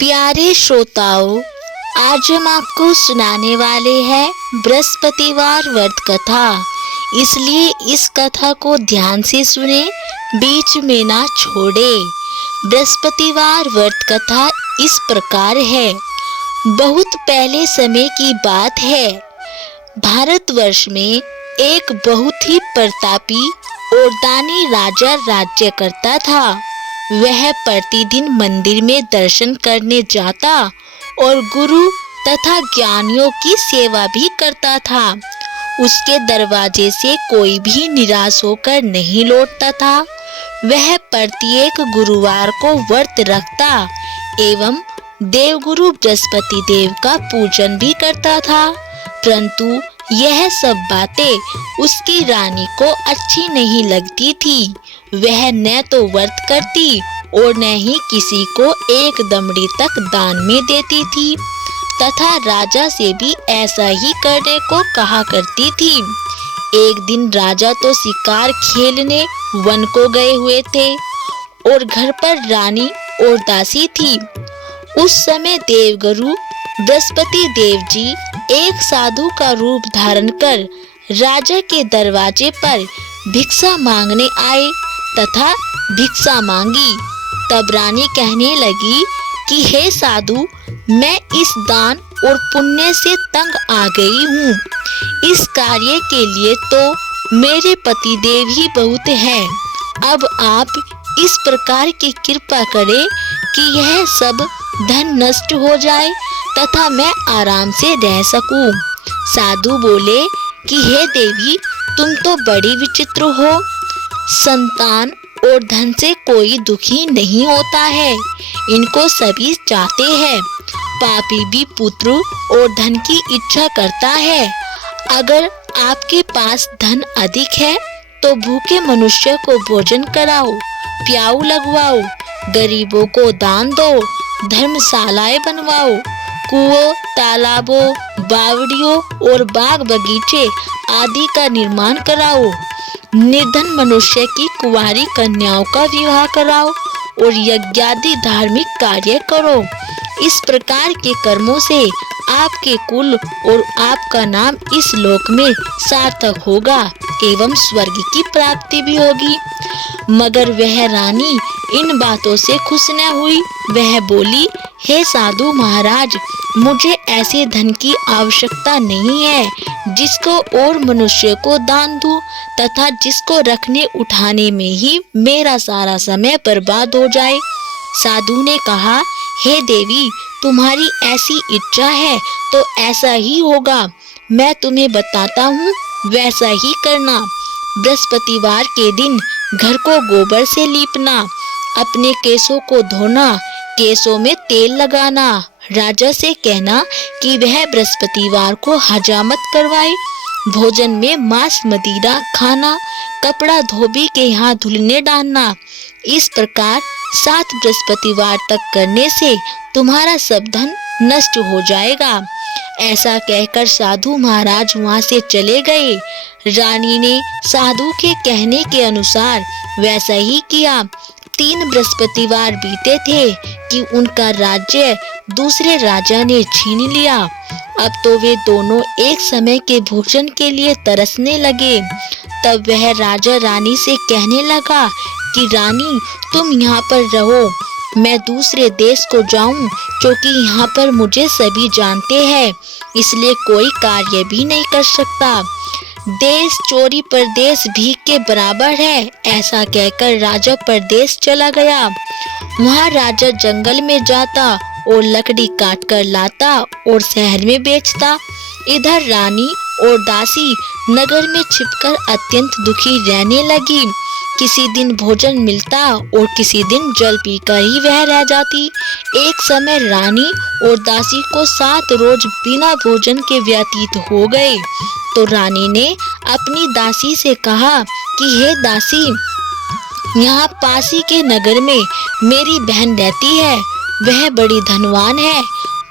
प्यारे श्रोताओं, आज हम आपको सुनाने वाले हैं बृहस्पतिवार व्रत कथा। इसलिए इस कथा को ध्यान से सुने, बीच में ना छोड़े। बृहस्पतिवार व्रत कथा इस प्रकार है। बहुत पहले समय की बात है। भारतवर्ष में एक बहुत ही प्रतापी और दानी राजा राज्य करता था। वह प्रतिदिन मंदिर में दर्शन करने जाता और गुरु तथा ज्ञानियों की सेवा भी करता था। उसके दरवाजे से कोई भी निराश होकर नहीं लौटता था। वह प्रत्येक गुरुवार को व्रत रखता एवं देवगुरु बृहस्पति देव का पूजन भी करता था। परंतु यह सब बातें उसकी रानी को अच्छी नहीं लगती थी। वह न तो व्रत करती और न ही किसी को एक दमड़ी तक दान में देती थी तथा राजा से भी ऐसा ही करने को कहा करती थी। एक दिन राजा तो शिकार खेलने वन को गए हुए थे और घर पर रानी और दासी थी। उस समय देवगुरु बृहस्पति देव जी एक साधु का रूप धारण कर राजा के दरवाजे पर भिक्षा मांगने आए तथा भिक्षा मांगी। तब रानी कहने लगी कि हे साधु, मैं इस दान और पुण्य से तंग आ गई हूँ। इस कार्य के लिए तो मेरे पति देव ही बहुत है। अब आप इस प्रकार की कृपा करें कि यह सब धन नष्ट हो जाए तथा मैं आराम से रह सकूं। साधु बोले कि हे देवी, तुम तो बड़ी विचित्र हो। संतान और धन से कोई दुखी नहीं होता है, इनको सभी चाहते हैं। पापी भी पुत्र और धन की इच्छा करता है। अगर आपके पास धन अधिक है तो भूखे मनुष्य को भोजन कराओ, प्याऊ लगवाओ, गरीबों को दान दो, धर्मशालाएं बनवाओ, कुओं, तालाबों, बावड़ियों और बाग बगीचे आदि का निर्माण कराओ। निर्धन मनुष्य की कुंवारी कन्याओं का विवाह कराओ और यज्ञादि धार्मिक कार्य करो। इस प्रकार के कर्मों से आपके कुल और आपका नाम इस लोक में सार्थक होगा एवं स्वर्ग की प्राप्ति भी होगी। मगर वह रानी इन बातों से खुश न हुई। वह बोली, हे साधु महाराज, मुझे ऐसे धन की आवश्यकता नहीं है जिसको और मनुष्य को दान दूं तथा जिसको रखने उठाने में ही मेरा सारा समय बर्बाद हो जाए। साधु ने कहा, हे देवी, तुम्हारी ऐसी इच्छा है तो ऐसा ही होगा। मैं तुम्हें बताता हूँ, वैसा ही करना। बृहस्पतिवार के दिन घर को गोबर से लीपना, अपने केसों को धोना, केसों में तेल लगाना। राजा से कहना कि वह बृहस्पतिवार को हजामत करवाए। भोजन में मांस मदिरा खाना, कपड़ा धोबी के यहाँ धुलने डालना। इस प्रकार 7 बृहस्पतिवार तक करने से तुम्हारा सब धन नष्ट हो जाएगा। ऐसा कहकर साधु महाराज वहाँ से चले गए। रानी ने साधु के कहने के अनुसार वैसा ही किया। 3 बृहस्पतिवार बीते थे कि उनका राज्य दूसरे राजा ने छीन लिया। अब तो वे दोनों एक समय के भोजन के लिए तरसने लगे। तब वह राजा रानी से कहने लगा कि रानी, तुम यहाँ पर रहो, मैं दूसरे देश को जाऊं, क्योंकि यहाँ पर मुझे सभी जानते हैं, इसलिए कोई कार्य भी नहीं कर सकता। देश चोरी परदेश भीख के बराबर है। ऐसा कहकर राजा परदेश चला गया। वहाँ राजा जंगल में जाता और लकड़ी काट कर लाता और शहर में बेचता। इधर रानी और दासी नगर में छिपकर अत्यंत दुखी रहने लगी। किसी दिन भोजन मिलता और किसी दिन जल पीकर ही वह रह जाती। एक समय रानी और दासी को 7 रोज बिना भोजन के व्यतीत हो गए। तो रानी ने अपनी दासी से कहा कि हे दासी, यहाँ पासी के नगर में मेरी बहन रहती है, वह बड़ी धनवान है।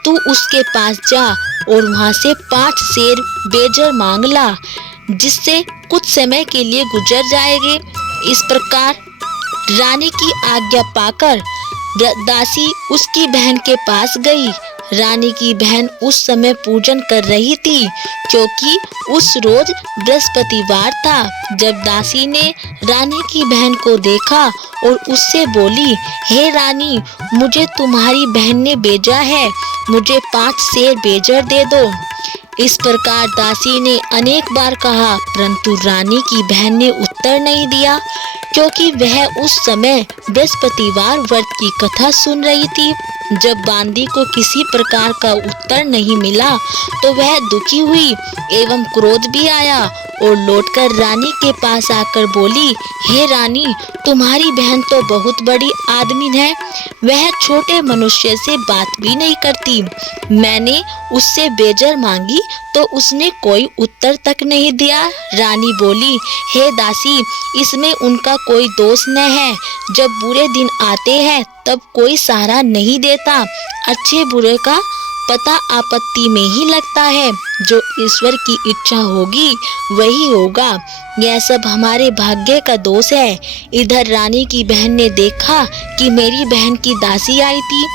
तू उसके पास जा और वहाँ से 5 सेर बेजर मांग ला, जिससे कुछ समय के लिए गुजर जाएंगे। इस प्रकार रानी की आज्ञा पाकर दासी उसकी बहन के पास गई। रानी की बहन उस समय पूजन कर रही थी, क्योंकि उस रोज बृहस्पतिवार था। जब दासी ने रानी की बहन को देखा और उससे बोली, हे रानी, मुझे तुम्हारी बहन ने भेजा है, मुझे 5 सेर बेजर दे दो। इस प्रकार दासी ने अनेक बार कहा, परंतु रानी की बहन ने उत्तर नहीं दिया, क्योंकि वह उस समय बृहस्पतिवार व्रत की कथा सुन रही थी। जब बांदी को किसी प्रकार का उत्तर नहीं मिला तो वह दुखी हुई एवं क्रोध भी आया और लौटकर रानी के पास आकर बोली, हे रानी, तुम्हारी बहन तो बहुत बड़ी आदमी है, वह छोटे मनुष्य से बात भी नहीं करती। मैंने उससे बेजर मांगी तो उसने कोई उत्तर तक नहीं दिया। रानी बोली, हे दासी, इसमें उनका कोई दोष न है। जब बुरे दिन आते हैं तब कोई सहारा नहीं देता। अच्छे बुरे का पता आपत्ति में ही लगता है। जो ईश्वर की इच्छा होगी वही होगा। यह सब हमारे भाग्य का दोष है। इधर रानी की बहन ने देखा कि मेरी बहन की दासी आई थी,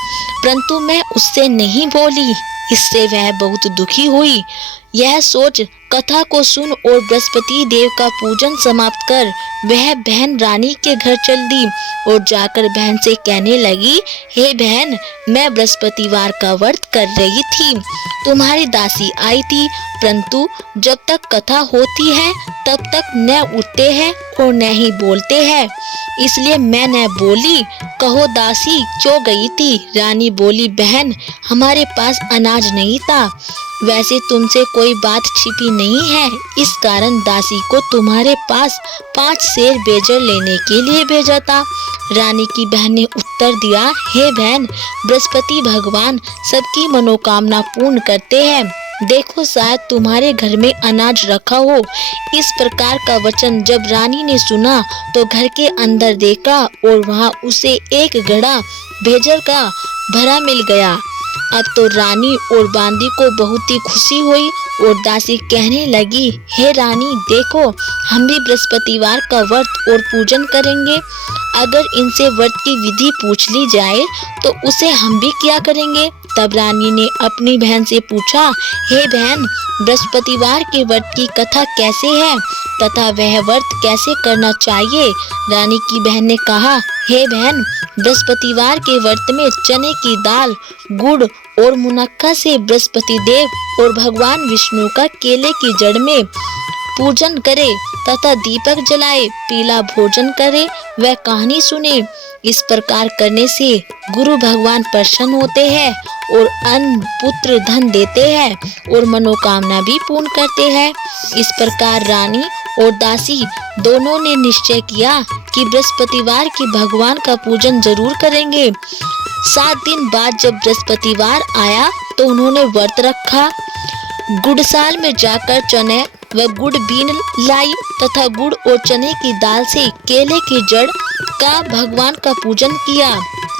परंतु मैं उससे नहीं बोली। इससे वह बहुत दुखी हुई। यह सोच कथा को सुन और बृहस्पति देव का पूजन समाप्त कर वह बहन रानी के घर चल दी और जाकर बहन से कहने लगी, हे बहन, मैं बृहस्पतिवार का व्रत कर रही थी, तुम्हारी दासी आई थी, परंतु जब तक कथा होती है तब तक न उठते हैं और न ही बोलते हैं, इसलिए मैं न बोली। कहो दासी क्यों गई थी? रानी बोली, बहन, हमारे पास अनाज नहीं था। वैसे तुमसे कोई बात छिपी नहीं है, इस कारण दासी को तुम्हारे पास 5 सेर बेजर लेने के लिए भेजा था। रानी की बहन ने उत्तर दिया, हे बहन, बृहस्पति भगवान सबकी मनोकामना पूर्ण करते हैं। देखो, शायद तुम्हारे घर में अनाज रखा हो। इस प्रकार का वचन जब रानी ने सुना तो घर के अंदर देखा और वहां उसे एक घड़ा बेजर का भरा मिल गया। अब तो रानी और बांदी को बहुत ही खुशी हुई और दासी कहने लगी, हे रानी, देखो, हम भी बृहस्पतिवार का व्रत और पूजन करेंगे। अगर इनसे व्रत की विधि पूछ ली जाए तो उसे हम भी किया करेंगे। तब रानी ने अपनी बहन से पूछा, हे बहन, बृहस्पतिवार के व्रत की कथा कैसे है तथा वह व्रत कैसे करना चाहिए? रानी की बहन ने कहा, हे बहन, बृहस्पतिवार के व्रत में चने की दाल, गुड़ और मुनक्का से बृहस्पति देव और भगवान विष्णु का केले की जड़ में पूजन करे तथा दीपक जलाए, पीला भोजन करे व कहानी सुने। इस प्रकार करने से गुरु भगवान प्रसन्न होते हैं और अन्न, पुत्र, धन देते हैं और मनोकामना भी पूर्ण करते हैं। इस प्रकार रानी और दासी दोनों ने निश्चय किया कि बृहस्पतिवार की भगवान का पूजन जरूर करेंगे। 7 दिन बाद जब बृहस्पतिवार आया तो उन्होंने व्रत रखा। गुड़साल में जाकर चने व गुड़ बीन लाई तथा गुड़ और चने की दाल से केले की जड़ का भगवान का पूजन किया।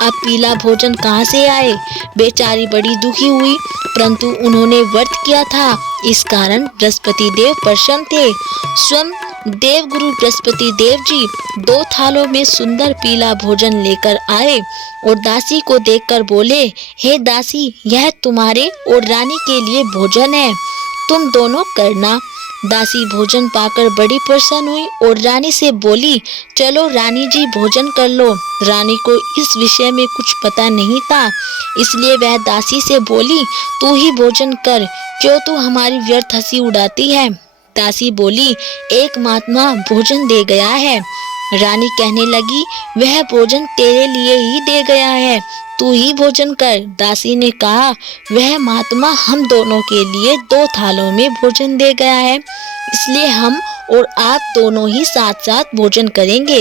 अब पीला भोजन कहाँ से आए? बेचारी बड़ी दुखी हुई, परंतु उन्होंने व्रत किया था, इस कारण बृहस्पति देव प्रसन्न थे। स्वयं देव गुरु बृहस्पति देव जी 2 थालों में सुंदर पीला भोजन लेकर आए और दासी को देखकर बोले, हे दासी, यह तुम्हारे और रानी के लिए भोजन है, तुम दोनों करना। दासी भोजन पाकर बड़ी प्रसन्न हुई और रानी से बोली, चलो रानी जी, भोजन कर लो। रानी को इस विषय में कुछ पता नहीं था, इसलिए वह दासी से बोली, तू ही भोजन कर, क्यों तू हमारी व्यर्थ हंसी उड़ाती है? दासी बोली, एक महात्मा भोजन दे गया है। रानी कहने लगी, वह भोजन तेरे लिए ही दे गया है, तू ही भोजन कर। दासी ने कहा, वह महात्मा हम दोनों के लिए 2 थालों में भोजन दे गया है, इसलिए हम और आप दोनों ही साथ साथ भोजन करेंगे।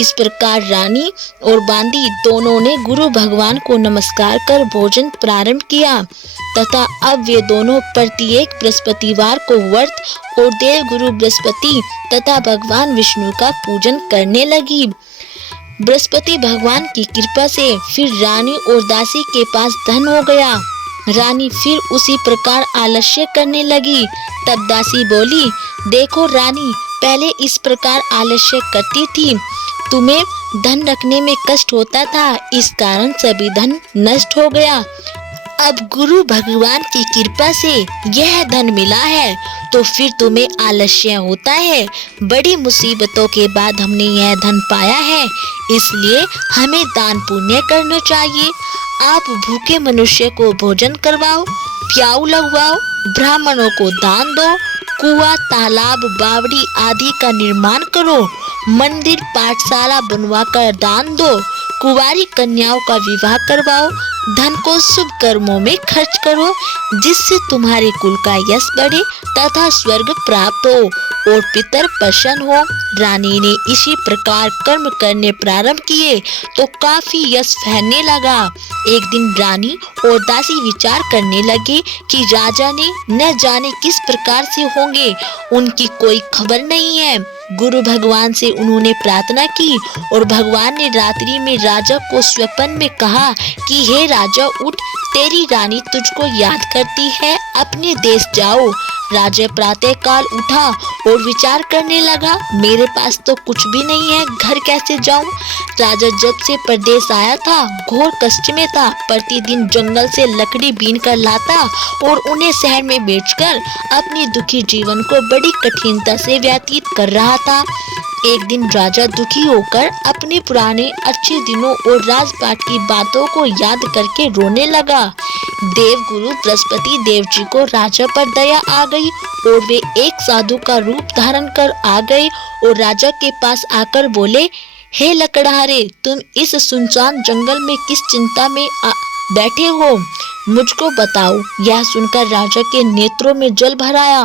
इस प्रकार रानी और बांदी दोनों ने गुरु भगवान को नमस्कार कर भोजन प्रारंभ किया तथा अब वे दोनों प्रत्येक बृहस्पतिवार को व्रत और देव गुरु बृहस्पति तथा भगवान विष्णु का पूजन करने लगी। बृहस्पति भगवान की कृपा से फिर रानी और दासी के पास धन हो गया। रानी फिर उसी प्रकार आलस्य करने लगी। तब दासी बोली, देखो रानी, पहले इस प्रकार आलस्य करती थी, तुम्हें धन रखने में कष्ट होता था, इस कारण सभी धन नष्ट हो गया। अब गुरु भगवान की कृपा से यह धन मिला है तो फिर तुम्हें आलस्य होता है। बड़ी मुसीबतों के बाद हमने यह धन पाया है, इसलिए हमें दान पुण्य करना चाहिए। आप भूखे मनुष्य को भोजन करवाओ, प्याऊ लगवाओ, ब्राह्मणों को दान दो, कुआं, तालाब, बावड़ी आदि का निर्माण करो, मंदिर, पाठशाला बनवाकर दान दो, कुंवारी कन्याओं का विवाह करवाओ, धन को शुभ कर्मों में खर्च करो, जिससे तुम्हारे कुल का यश बढ़े तथा स्वर्ग प्राप्त हो और पितर प्रसन्न हो। रानी ने इसी प्रकार कर्म करने प्रारंभ किए तो काफी यश फैलने लगा। एक दिन रानी और दासी विचार करने लगे कि राजा ने न जाने किस प्रकार से होंगे, उनकी कोई खबर नहीं है। गुरु भगवान से उन्होंने प्रार्थना की और भगवान ने रात्रि में राजा को स्वप्न में कहा कि हे राजा उठ, तेरी रानी तुझको याद करती है, अपने देश जाओ। राजा प्रातः काल उठा और विचार करने लगा, मेरे पास तो कुछ भी नहीं है, घर कैसे जाऊं। राजा जब से परदेश आया था घोर कष्ट में था, प्रतिदिन जंगल से लकड़ी बीन कर लाता और उन्हें शहर में बेचकर अपनी दुखी जीवन को बड़ी कठिनता से व्यतीत कर रहा था। एक दिन राजा दुखी होकर अपने पुराने अच्छे दिनों और राजपाट की बातों को याद करके रोने लगा। देवगुरु बृहस्पति देव जी को राजा पर दया आ गई और वे एक साधु का रूप धारण कर आ गए और राजा के पास आकर बोले, हे लकड़हारे, तुम इस सुनसान जंगल में किस चिंता में बैठे हो, मुझको बताओ। यह सुनकर राजा के नेत्रों में जल भर आया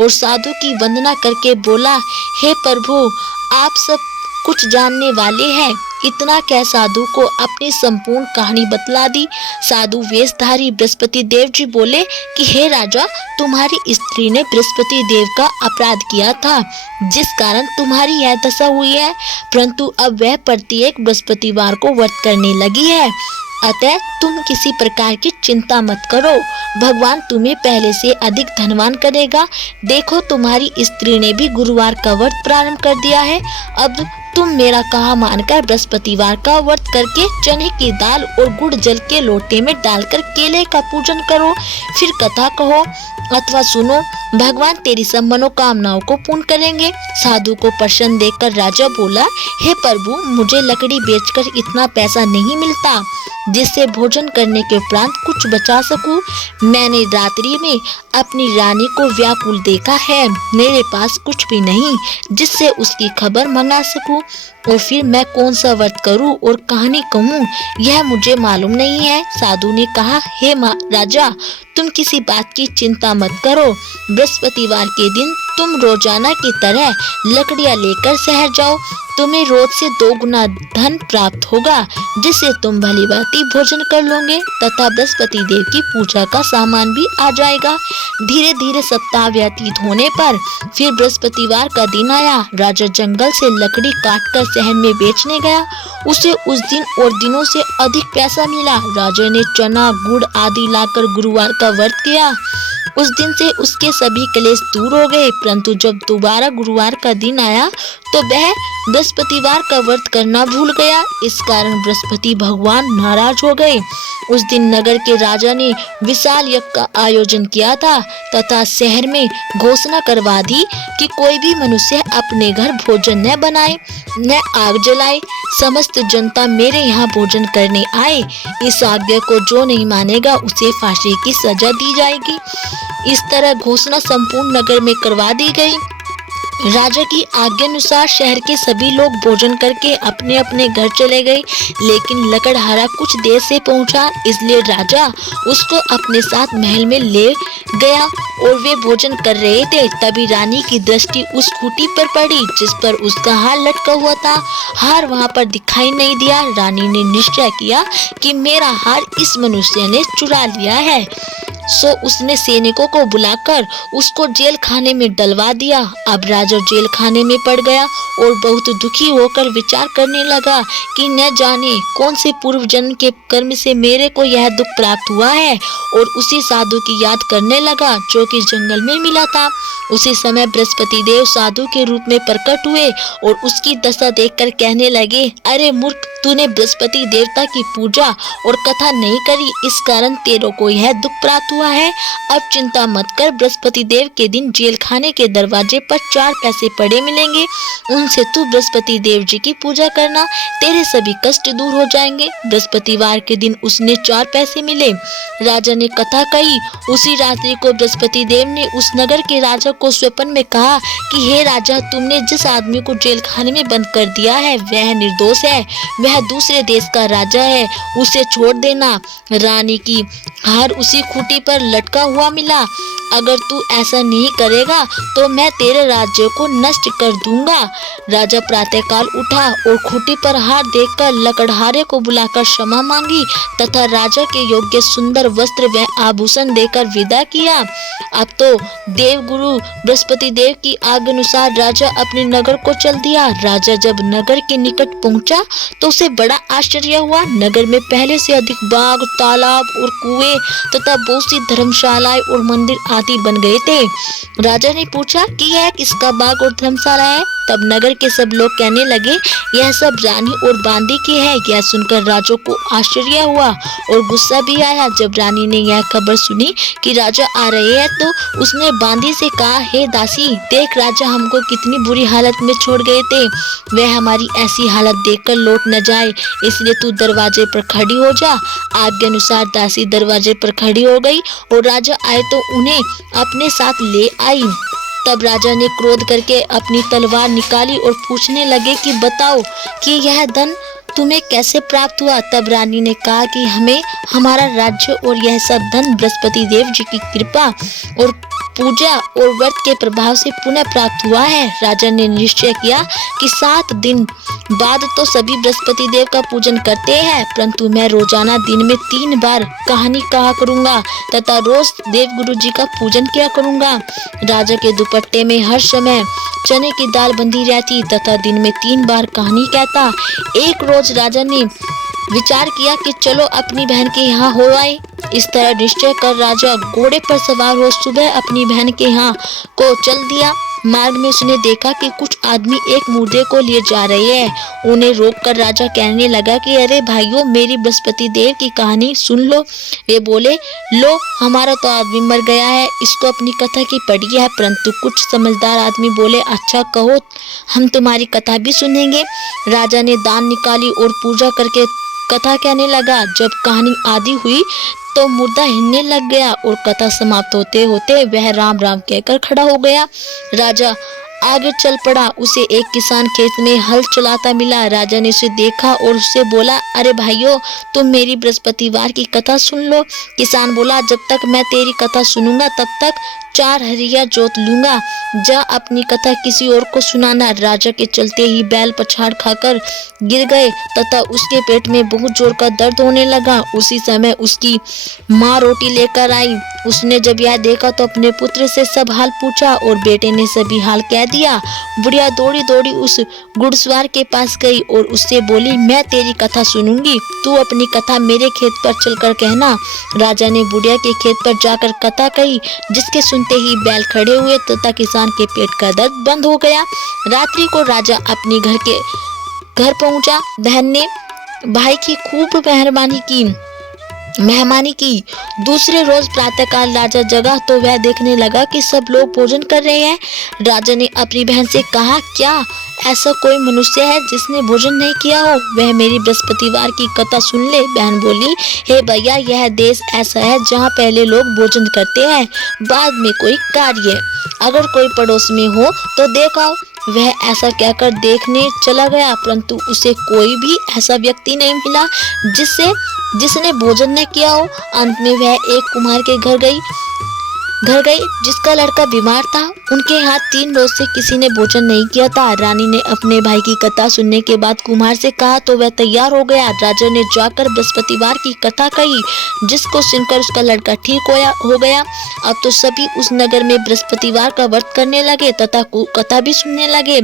और साधु की वंदना करके बोला, हे प्रभु, आप सब कुछ जानने वाले हैं। इतना कह साधु को अपनी संपूर्ण कहानी बतला दी। साधु वेशधारी बृहस्पति देव जी बोले कि हे राजा, तुम्हारी स्त्री ने बृहस्पति देव का अपराध किया था, जिस कारण तुम्हारी यह दशा हुई है, परंतु अब वह प्रत्येक बृहस्पतिवार को व्रत करने लगी है। अतः तुम किसी प्रकार की चिंता मत करो, भगवान तुम्हें पहले से अधिक धनवान करेगा। देखो, तुम्हारी स्त्री ने भी गुरुवार का व्रत प्रारंभ कर दिया है। अब तुम मेरा कहा मानकर बृहस्पतिवार का व्रत करके चने की दाल और गुड़ जल के लोटे में डालकर केले का पूजन करो, फिर कथा कहो अथवा सुनो, भगवान तेरी सब मनोकामनाओं को पूर्ण करेंगे। साधु को प्रसन्न देखकर राजा बोला, हे प्रभु, मुझे लकड़ी बेचकर इतना पैसा नहीं मिलता जिससे भोजन करने के उपरांत कुछ बचा सकूं। मैंने रात्रि में अपनी रानी को व्याकुल देखा है, मेरे पास कुछ भी नहीं जिससे उसकी खबर मंगा सकूं, और फिर मैं कौन सा व्रत करूं और कहानी कहूं, यह मुझे मालूम नहीं है। साधु ने कहा, हे राजा, तुम किसी बात की चिंता मत करो। बृहस्पतिवार के दिन तुम रोजाना की तरह लकड़ियां लेकर शहर जाओ, तुम्हें रोज से 2 गुना धन प्राप्त होगा, जिससे तुम भली भांति भोजन कर लोगे तथा बृहस्पति देव की पूजा का सामान भी आ जाएगा। धीरे धीरे सप्ताह व्यतीत होने पर फिर बृहस्पतिवार का दिन आया। राजा जंगल से लकड़ी काटकर शहर में बेचने गया। उसे उस दिन और दिनों से अधिक पैसा मिला। राजा ने चना, गुड़ आदि लाकर गुरुवार का व्रत किया। उस दिन से उसके सभी क्लेश दूर हो गए, परंतु जब दोबारा गुरुवार का दिन आया तो वह बृहस्पतिवार का व्रत करना भूल गया। इस कारण बृहस्पति भगवान नाराज हो गए। उस दिन नगर के राजा ने विशाल यज्ञ का आयोजन किया था तथा शहर में घोषणा करवा दी कि कोई भी मनुष्य अपने घर भोजन न बनाए न आग जलाए, समस्त जनता मेरे यहाँ भोजन करने आए। इस आज्ञा को जो नहीं मानेगा उसे फांसी की सजा दी जाएगी। इस तरह घोषणा संपूर्ण नगर में करवा दी गई। राजा की आज्ञानुसार शहर के सभी लोग भोजन करके अपने अपने घर चले गए, लेकिन लकड़हारा कुछ देर से पहुंचा, इसलिए राजा उसको अपने साथ महल में ले गया और वे भोजन कर रहे थे। तभी रानी की दृष्टि उस खूंटी पर पड़ी जिस पर उसका हार लटका हुआ था। हार वहां पर दिखाई नहीं दिया। रानी ने निश्चय किया कि मेरा हार इस मनुष्य ने चुरा लिया है। सो उसने सैनिकों को बुलाकर उसको जेल खाने में डलवा दिया। अब राजा जेल खाने में पड़ गया और बहुत दुखी होकर विचार करने लगा कि न जाने कौन से पूर्व जन्म के कर्म से मेरे को यह दुख प्राप्त हुआ है, और उसी साधु की याद करने लगा जो कि जंगल में मिला था। उसी समय बृहस्पति देव साधु के रूप में प्रकट हुए और उसकी दशा देखकर कहने लगे, अरे मूर्ख, तूने बृहस्पति देवता की पूजा और कथा नहीं करी, इस कारण तेरे को यह दुख प्राप्त हुआ है। अब चिंता मत कर, बृहस्पति देव के दिन जेल खाने के दरवाजे पर 4 पैसे पड़े मिलेंगे, उनसे तू बृहस्पति देव जी की पूजा करना, तेरे सभी कष्ट दूर हो जाएंगे। बृहस्पतिवार के दिन उसने 4 पैसे मिले। राजा ने कथा कही। उसी रात्रि को बृहस्पति देव ने उस नगर के राजा को स्वप्न में कहा कि हे राजा, तुमने जिस आदमी को जेल खाने में बंद कर दिया है वह निर्दोष है, वह दूसरे देश का राजा है, उसे छोड़ देना। रानी की हार उसी खूंटी पर लटका हुआ मिला। अगर तू ऐसा नहीं करेगा तो मैं तेरे राज्य को नष्ट कर दूंगा। राजा प्रातःकाल उठा और खूंटी पर हार देखकर लकड़हारे को बुलाकर क्षमा मांगी तथा राजा के योग्य सुंदर वस्त्र व आभूषण देकर विदा किया। अब तो देवगुरु बृहस्पति देव की आज्ञा अनुसार राजा अपने नगर को चल दिया। राजा जब नगर के निकट पहुंचा तो उसे बड़ा आश्चर्य हुआ। नगर में पहले से अधिक बाग, तालाब और कुएं तथा बहुत सी धर्मशालाएं और मंदिर आदि बन गए थे। राजा ने पूछा कि यह किसका बाग और धर्मशाला है? तब नगर के सब लोग कहने लगे, यह सब रानी और बांदी के है। यह सुनकर राजा को आश्चर्य हुआ और गुस्सा भी आया। जब रानी ने यह खबर सुनी कि राजा आ रहे हैं तो उसने बांदी से कहा, हे दासी, देख राजा हमको कितनी बुरी हालत में छोड़ गए थे, वह हमारी ऐसी हालत देखकर लौट न जाए, इसलिए तू दरवाजे पर खड़ी हो जा। आज्ञा अनुसार दासी दरवाजे पर खड़ी हो गई और राजा आए तो उन्हें अपने साथ ले आई। तब राजा ने क्रोध करके अपनी तलवार निकाली और पूछने लगे कि बताओ कि यह धन तुम्हें कैसे प्राप्त हुआ? तब रानी ने कहा कि हमें हमारा राज्य और यह सब धन बृहस्पति देव जी की कृपा और पूजा और व्रत के प्रभाव से पुनः प्राप्त हुआ है। राजा ने निश्चय किया कि 7 दिन बाद तो सभी बृहस्पति देव का पूजन करते हैं, परंतु मैं रोजाना दिन में 3 बार कहानी कहा करूंगा तथा रोज देव गुरु जी का पूजन किया करूंगा। राजा के दुपट्टे में हर समय चने की दाल बंधी रहती तथा दिन में 3 बार कहानी कहता। एक रोज राजा ने विचार किया कि चलो अपनी बहन के यहाँ हो आए। इस तरह निश्चय कर राजा घोड़े पर सवार हो सुबह अपनी बहन के यहाँ को चल दिया। मार्ग में उसने देखा कि कुछ आदमी एक मुर्दे को लिए जा रहे हैं। उन्हें रोककर राजा कहने लगा कि अरे भाइयों, मेरी बृहस्पति देव की कहानी सुन लो। वे बोले, लो, हमारा तो आदमी मर गया है, इसको अपनी कथा की पड़ी है। परंतु कुछ समझदार आदमी बोले, अच्छा कहो, हम तुम्हारी कथा भी सुनेंगे। राजा ने दान निकाली और पूजा करके कथा कहने लगा। जब कहानी आदि हुई तो मुर्दा हिलने लग गया और कथा समाप्त होते होते वह राम राम कहकर खड़ा हो गया। राजा आगे चल पड़ा। उसे एक किसान खेत में हल चलाता मिला। राजा ने उसे देखा और उससे बोला, अरे भाइयों, तुम मेरी बृहस्पतिवार की कथा सुन लो। किसान बोला, जब तक मैं तेरी कथा सुनूंगा तब तक 4 हरिया जोत लूंगा, जा अपनी कथा किसी और को सुनाना। राजा के चलते ही बैल पछाड़ खाकर गिर गए तथा उसके पेट में बहुत जोर का दर्द होने लगा। उसी समय उसकी माँ रोटी लेकर आई। उसने जब यह देखा तो अपने पुत्र से सब हाल पूछा और बेटे ने सभी हाल कह दिया। बुढ़िया दौड़ी दौड़ी उस घुड़सवार के पास गई और उससे बोली, मैं तेरी कथा सुनूंगी, तू अपनी कथा मेरे खेत पर चलकर कहना। राजा ने बुढ़िया के खेत पर जाकर कथा कही, जिसके सुनते ही बैल खड़े हुए तथा किसान के पेट का दर्द बंद हो गया। रात्रि को राजा अपने घर पहुंचा। बहन ने भाई की खूब मेहमानी की। दूसरे रोज प्रातःकाल राजा जगा तो वह देखने लगा कि सब लोग भोजन कर रहे हैं। राजा ने अपनी बहन से कहा, क्या ऐसा कोई मनुष्य है जिसने भोजन नहीं किया हो? वह मेरी बृहस्पतिवार की कथा सुन ले। बहन बोली, हे भैया, यह देश ऐसा है जहाँ पहले लोग भोजन करते हैं, बाद में कोई कार्य। अगर कोई पड़ोस में हो तो देखो। वह ऐसा कहकर देखने चला गया, परंतु उसे कोई भी ऐसा व्यक्ति नहीं मिला जिसने भोजन न किया हो। अंत में वह एक कुम्हार के घर गई। घर गई। जिसका लड़का बीमार था उनके यहाँ 3 रोज से किसी ने भोजन नहीं किया था। रानी ने अपने भाई की कथा सुनने के बाद कुम्हार से कहा तो वह तैयार हो गया। राजा ने जाकर बृहस्पतिवार की कथा कही, जिसको सुनकर उसका लड़का ठीक हो गया। अब तो सभी उस नगर में बृहस्पतिवार का व्रत करने लगे तथा कथा भी सुनने लगे।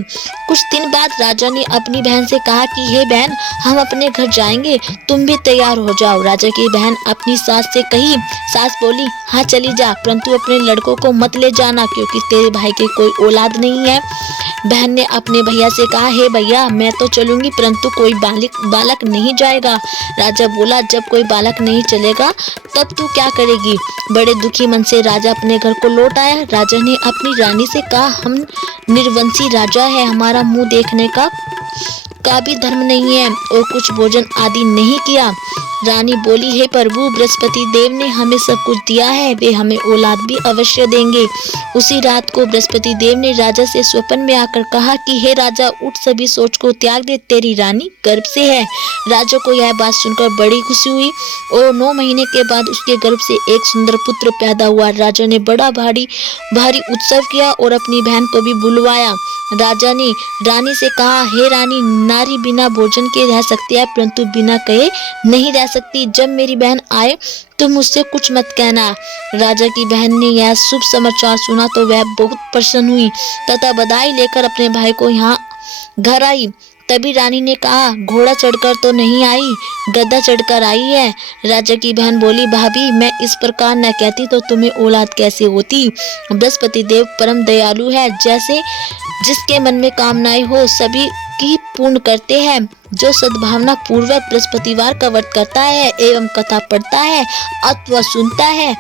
कुछ दिन बाद राजा ने अपनी बहन से कहा कि हे बहन, हम अपने घर जाएंगे, तुम भी तैयार हो जाओ। राजा की बहन अपनी सास से कही। सास बोली, हाँ चली जा, परंतु अपने लड़कों को मत ले जाना क्योंकि तेरे भाई के कोई औलाद नहीं है। बहन ने अपने भैया से कहा, हे भैया, मैं तो चलूंगी परंतु कोई बालक नहीं जाएगा। राजा बोला, जब कोई बालक नहीं चलेगा तब तू क्या करेगी। बड़े दुखी मन से राजा अपने घर को लौट आया। राजा ने अपनी रानी से कहा, हम निर्वंशी राजा है, हमारा मुंह देखने का भी धर्म नहीं है और कुछ भोजन आदि नहीं किया। रानी बोली, हे प्रभु, बृहस्पति देव ने हमें सब कुछ दिया है, वे हमें औलाद भी अवश्य देंगे। उसी रात को बृहस्पति देव ने राजा से स्वप्न में आकर कहा कि हे राजा, उठ, सभी सोच को त्याग दे, तेरी रानी गर्भ से है। राजा को यह बात सुनकर बड़ी खुशी हुई और 9 महीने के बाद उसके गर्भ से एक सुंदर पुत्र पैदा हुआ। राजा ने बड़ा भारी उत्सव किया और अपनी बहन को भी बुलवाया। राजा ने रानी से कहा, हे रानी, नारी बिना भोजन के रह सकती है परंतु बिना कहे नहीं रह सकती। जब मेरी बहन आए तो मुझसे कुछ मत कहना। राजा की बहन ने यह शुभ समाचार सुना तो वह बहुत प्रसन्न हुई तथा बधाई लेकर अपने भाई को यहाँ घर आई। तभी रानी ने कहा, घोड़ा चढ़कर तो नहीं आई, गधा चढ़कर आई है। राजा की बहन बोली, भाभी, मैं इस प्रकार न कहती तो तुम्हें औलाद कैसे होती। बृहस्पति देव परम दयालु है, जैसे जिसके मन में कामनाएं हो सभी की पूर्ण करते हैं। जो सद्भावना पूर्वक बृहस्पतिवार का व्रत करता है एवं कथा पढ़ता है अथवा सुनता है,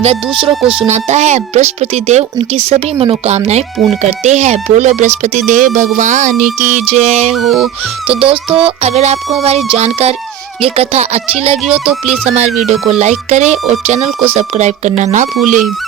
वह दूसरों को सुनाता है, बृहस्पति देव उनकी सभी मनोकामनाएं पूर्ण करते हैं। बोलो बृहस्पति देव भगवान की जय हो। तो दोस्तों, अगर आपको हमारी जानकारी ये कथा अच्छी लगी हो तो प्लीज हमारे वीडियो को लाइक करें और चैनल को सब्सक्राइब करना ना भूलें।